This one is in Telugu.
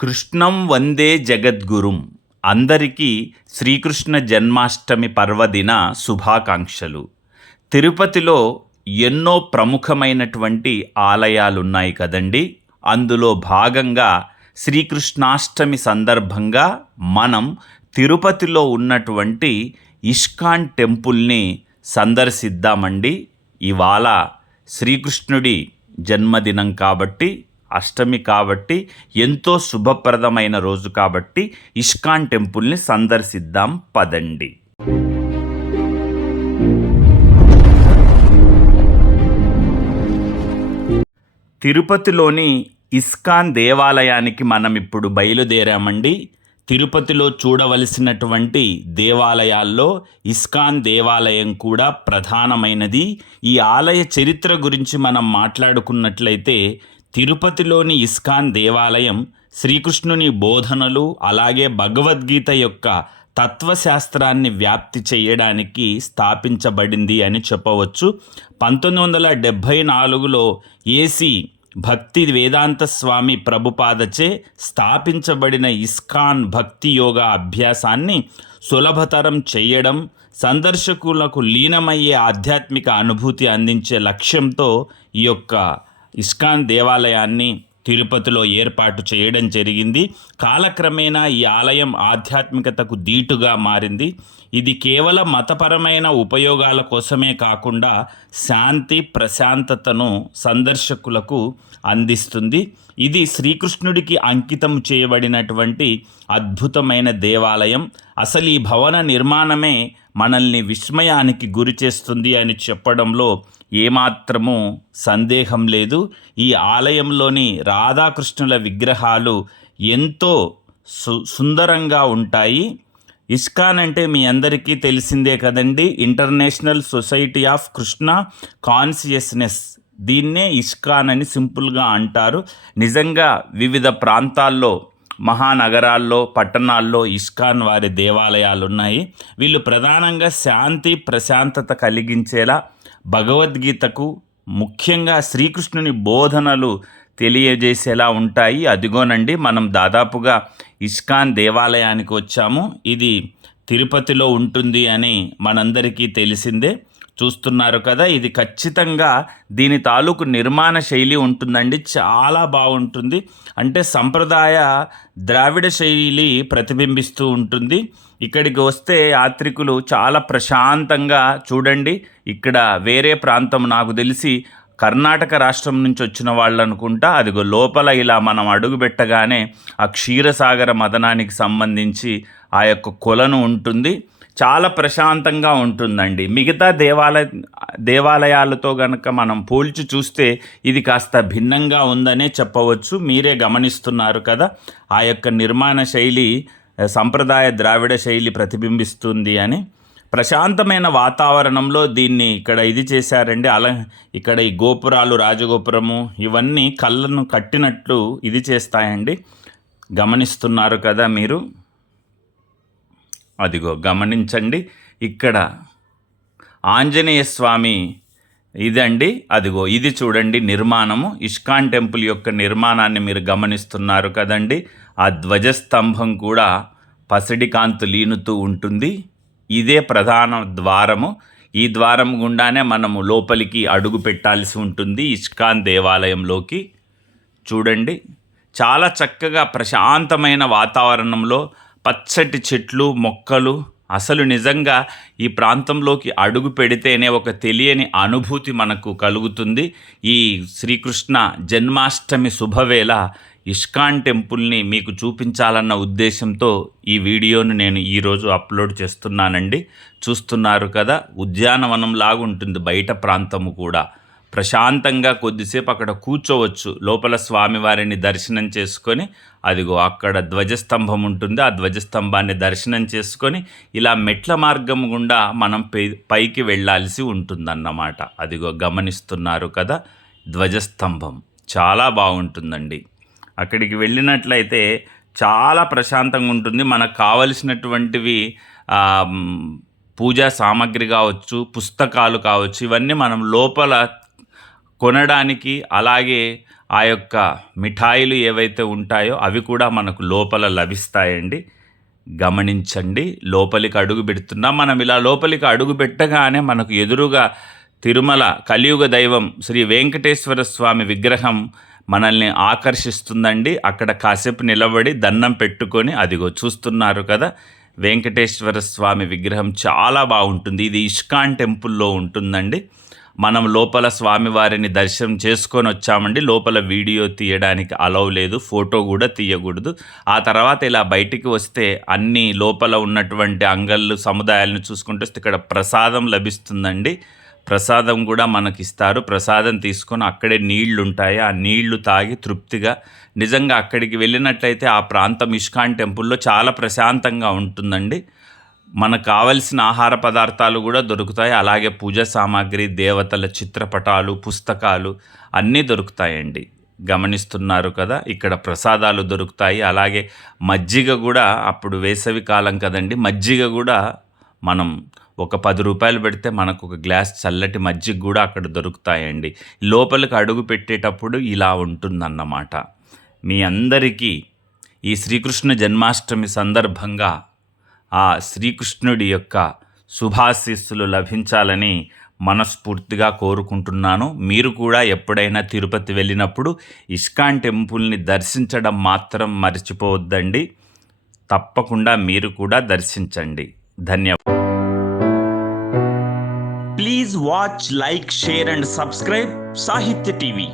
కృష్ణం వందే జగద్గురుం. అందరికీ శ్రీకృష్ణ జన్మాష్టమి పర్వదిన శుభాకాంక్షలు. తిరుపతిలో ఎన్నో ప్రముఖమైనటువంటి ఆలయాలున్నాయి కదండి. అందులో భాగంగా శ్రీకృష్ణాష్టమి సందర్భంగా మనం తిరుపతిలో ఉన్నటువంటి ఇష్కాన్ టెంపుల్ని సందర్శిద్దామండి. ఇవాళ శ్రీకృష్ణుడి జన్మదినం కాబట్టి అష్టమి కాబట్టి ఎంతో శుభప్రదమైన రోజు కాబట్టి ఇష్కాన్ టెంపుల్ని సందర్శిద్దాం పదండి. తిరుపతిలోని ఇస్కాన్ దేవాలయానికి మనం ఇప్పుడు బయలుదేరామండి. తిరుపతిలో చూడవలసినటువంటి దేవాలయాల్లో ఇస్కాన్ దేవాలయం కూడా ప్రధానమైనది. ఈ ఆలయ చరిత్ర గురించి మనం మాట్లాడుకున్నట్లయితే తిరుపతిలోని ఇస్కాన్ దేవాలయం శ్రీకృష్ణుని బోధనలు అలాగే భగవద్గీత యొక్క తత్వశాస్త్రాన్ని వ్యాప్తి చేయడానికి స్థాపించబడింది అని చెప్పవచ్చు. పంతొమ్మిది వందల డెబ్భై నాలుగులో ఏసీ భక్తి వేదాంత స్వామి ప్రభుపాదచే స్థాపించబడిన ఇస్కాన్ భక్తి యోగా అభ్యాసాన్ని సులభతరం చేయడం సందర్శకులకు లీనమయ్యే ఆధ్యాత్మిక అనుభూతి అందించే లక్ష్యంతో ఈ యొక్క ఇస్కాన్ దేవాలయాన్ని తిరుపతిలో ఏర్పాటు చేయడం జరిగింది. కాలక్రమేణా ఈ ఆలయం ఆధ్యాత్మికతకు దీటుగా మారింది. ఇది కేవలం మతపరమైన ఉపయోగాల కోసమే కాకుండా శాంతి ప్రశాంతతను సందర్శకులకు అందిస్తుంది. ఇది శ్రీకృష్ణుడికి అంకితం చేయబడినటువంటి అద్భుతమైన దేవాలయం. అసలు ఈ భవన నిర్మాణమే మనల్ని విస్మయానికి గురి చేస్తుంది అని చెప్పడంలో ఏమాత్రము సందేహం లేదు. ఈ ఆలయంలోని రాధాకృష్ణుల విగ్రహాలు ఎంతో సు సుందరంగా ఉంటాయి. ఇస్కాన్ అంటే మీ అందరికీ తెలిసిందే కదండి. International Society of Krishna Consciousness దీన్నే ఇస్కాన్ అని సింపుల్గా అంటారు. నిజంగా వివిధ ప్రాంతాల్లో మహానగరాల్లో పట్టణాల్లో ఇస్కాన్ వారి దేవాలయాలు ఉన్నాయి వీళ్ళు ప్రధానంగా శాంతి ప్రశాంతత కలిగించేలా భగవద్గీతకు ముఖ్యంగా శ్రీకృష్ణుని బోధనలు తెలియజేసేలా ఉంటాయి. అదిగోనండి మనం దాదాపుగా ఇస్కాన్ దేవాలయానికి వచ్చాము. ఇది తిరుపతిలో ఉంటుంది అని మనందరికీ తెలిసిందే. చూస్తున్నారు కదా ఇది ఖచ్చితంగా దీని తాలూకు నిర్మాణ శైలి ఉంటుందండి. చాలా బాగుంటుంది. అంటే సంప్రదాయ ద్రావిడ శైలి ప్రతిబింబిస్తూ ఉంటుంది. ఇక్కడికి వస్తే యాత్రికులు చాలా ప్రశాంతంగా చూడండి. ఇక్కడ వేరే ప్రాంతం నాకు తెలిసి కర్ణాటక రాష్ట్రం నుంచి వచ్చిన వాళ్ళు అనుకుంటా అదిగో లోపల ఇలా మనం అడుగు పెట్టగానే ఆ క్షీరసాగర మదనానికి సంబంధించి ఆ యొక్క కొలను ఉంటుంది. చాలా ప్రశాంతంగా ఉంటుందండి. మిగతా దేవాలయ దేవాలయాలతో గనక మనం పోల్చి చూస్తే ఇది కాస్త భిన్నంగా ఉందనే చెప్పవచ్చు. మీరే గమనిస్తున్నారు కదా ఆ యొక్క నిర్మాణ శైలి సంప్రదాయ ద్రావిడ శైలి ప్రతిబింబిస్తుంది అని. ప్రశాంతమైన వాతావరణంలో దీన్ని ఇక్కడ ఇది చేశారండి. అలా ఇక్కడ ఈ గోపురాలు రాజగోపురము ఇవన్నీ కళ్ళను కట్టినట్లు ఇది చేస్తాయండి. గమనిస్తున్నారు కదా మీరు? అదిగో గమనించండి. ఇక్కడ ఆంజనేయ స్వామి ఇదండి. అదిగో ఇది చూడండి నిర్మాణము. ఇష్కాన్ టెంపుల్ యొక్క నిర్మాణాన్ని మీరు గమనిస్తున్నారు కదండి. ఆ ధ్వజస్తంభం కూడా పసిడి కాంతు లీనుతూ ఉంటుంది. ఇదే ప్రధాన ద్వారము. ఈ ద్వారం గుండానే మనము లోపలికి అడుగు పెట్టాల్సి ఉంటుంది ఇష్కాన్ దేవాలయంలోకి. చూడండి చాలా చక్కగా ప్రశాంతమైన వాతావరణంలో పచ్చటి చెట్లు మొక్కలు అసలు నిజంగా ఈ ప్రాంతంలోకి అడుగు పెడితేనే ఒక తెలియని అనుభూతి మనకు కలుగుతుంది. ఈ శ్రీకృష్ణ జన్మాష్టమి శుభవేళ ఇష్కాన్ టెంపుల్ని మీకు చూపించాలన్న ఉద్దేశంతో ఈ వీడియోను నేను ఈరోజు అప్లోడ్ చేస్తున్నానండి. చూస్తున్నారు కదా ఉద్యానవనం లాగా ఉంటుంది బయట ప్రాంతము కూడా. ప్రశాంతంగా కొద్దిసేపు అక్కడ కూర్చోవచ్చు. లోపల స్వామివారిని దర్శనం చేసుకొని అదిగో అక్కడ ధ్వజస్తంభం ఉంటుంది. ఆ ధ్వజస్తంభాన్ని దర్శనం చేసుకొని ఇలా మెట్ల మార్గం గుండా మనం పై పైకి వెళ్ళాల్సి ఉంటుందన్నమాట. అదిగో గమనిస్తున్నారు కదా ధ్వజస్తంభం. చాలా బాగుంటుందండి. అక్కడికి వెళ్ళినట్లయితే చాలా ప్రశాంతంగా ఉంటుంది. మనకు కావలసినటువంటివి పూజా సామాగ్రి కావచ్చు పుస్తకాలు కావచ్చు ఇవన్నీ మనం లోపల కొనడానికి అలాగే ఆ యొక్క మిఠాయిలు ఏవైతే ఉంటాయో అవి కూడా మనకు లోపల లభిస్తాయండి. గమనించండి. లోపలికి అడుగు పెడుతున్నాం మనం ఇలా లోపలికి అడుగు పెట్టగానే మనకు ఎదురుగా తిరుమల కలియుగ దైవం శ్రీ వెంకటేశ్వర స్వామి విగ్రహం మనల్ని ఆకర్షిస్తుందండి. అక్కడ కాసేపు నిలబడి దండం పెట్టుకొని అదిగో చూస్తున్నారు కదా వెంకటేశ్వర స్వామి విగ్రహం చాలా బాగుంటుంది. ఇది ఇష్కాన్ టెంపుల్లో ఉంటుందండి. మనం లోపల స్వామివారిని దర్శనం చేసుకొని వచ్చామండి. లోపల వీడియో తీయడానికి అలవ్ లేదు. ఫోటో కూడా తీయకూడదు. ఆ తర్వాత ఇలా బయటికి వస్తే అన్ని లోపల ఉన్నటువంటి అంగళ్ళు సముదాయాలను చూసుకుంటే వస్తే ఇక్కడ ప్రసాదం లభిస్తుందండి. ప్రసాదం కూడా మనకి ఇస్తారు ప్రసాదం తీసుకొని అక్కడే నీళ్ళు ఉంటాయి ఆ నీళ్ళు తాగి తృప్తిగా నిజంగా అక్కడికి వెళ్ళినట్లయితే ఆ ప్రాంతం ఇష్కాన్ టెంపుల్లో చాలా ప్రశాంతంగా ఉంటుందండి. మనకు కావలసిన ఆహార పదార్థాలు కూడా దొరుకుతాయి. అలాగే పూజా సామాగ్రి దేవతల చిత్రపటాలు పుస్తకాలు అన్నీ దొరుకుతాయండి. గమనిస్తున్నారు కదా ఇక్కడ ప్రసాదాలు దొరుకుతాయి. అలాగే మజ్జిగ కూడా అప్పుడు వేసవి కాలం కదండి మజ్జిగ కూడా మనం ఒక పది రూపాయలు పెడితే మనకు ఒక గ్లాస్ చల్లటి మజ్జిగ కూడా అక్కడ దొరుకుతాయండి. లోపలికి అడుగు పెట్టేటప్పుడు ఇలా ఉంటుందన్నమాట. మీ అందరికీ ఈ శ్రీకృష్ణ జన్మాష్టమి సందర్భంగా ఆ శ్రీకృష్ణుడి యొక్క శుభాశీస్సులు లభించాలని మనస్ఫూర్తిగా కోరుకుంటున్నాను. మీరు కూడా ఎప్పుడైనా తిరుపతి వెళ్ళినప్పుడు ఇస్కాన్ టెంపుల్ని దర్శించడం మాత్రం మర్చిపోవద్దండి. తప్పకుండా మీరు కూడా దర్శించండి. ధన్యవాదాలు please watch like share and subscribe Sahitya TV.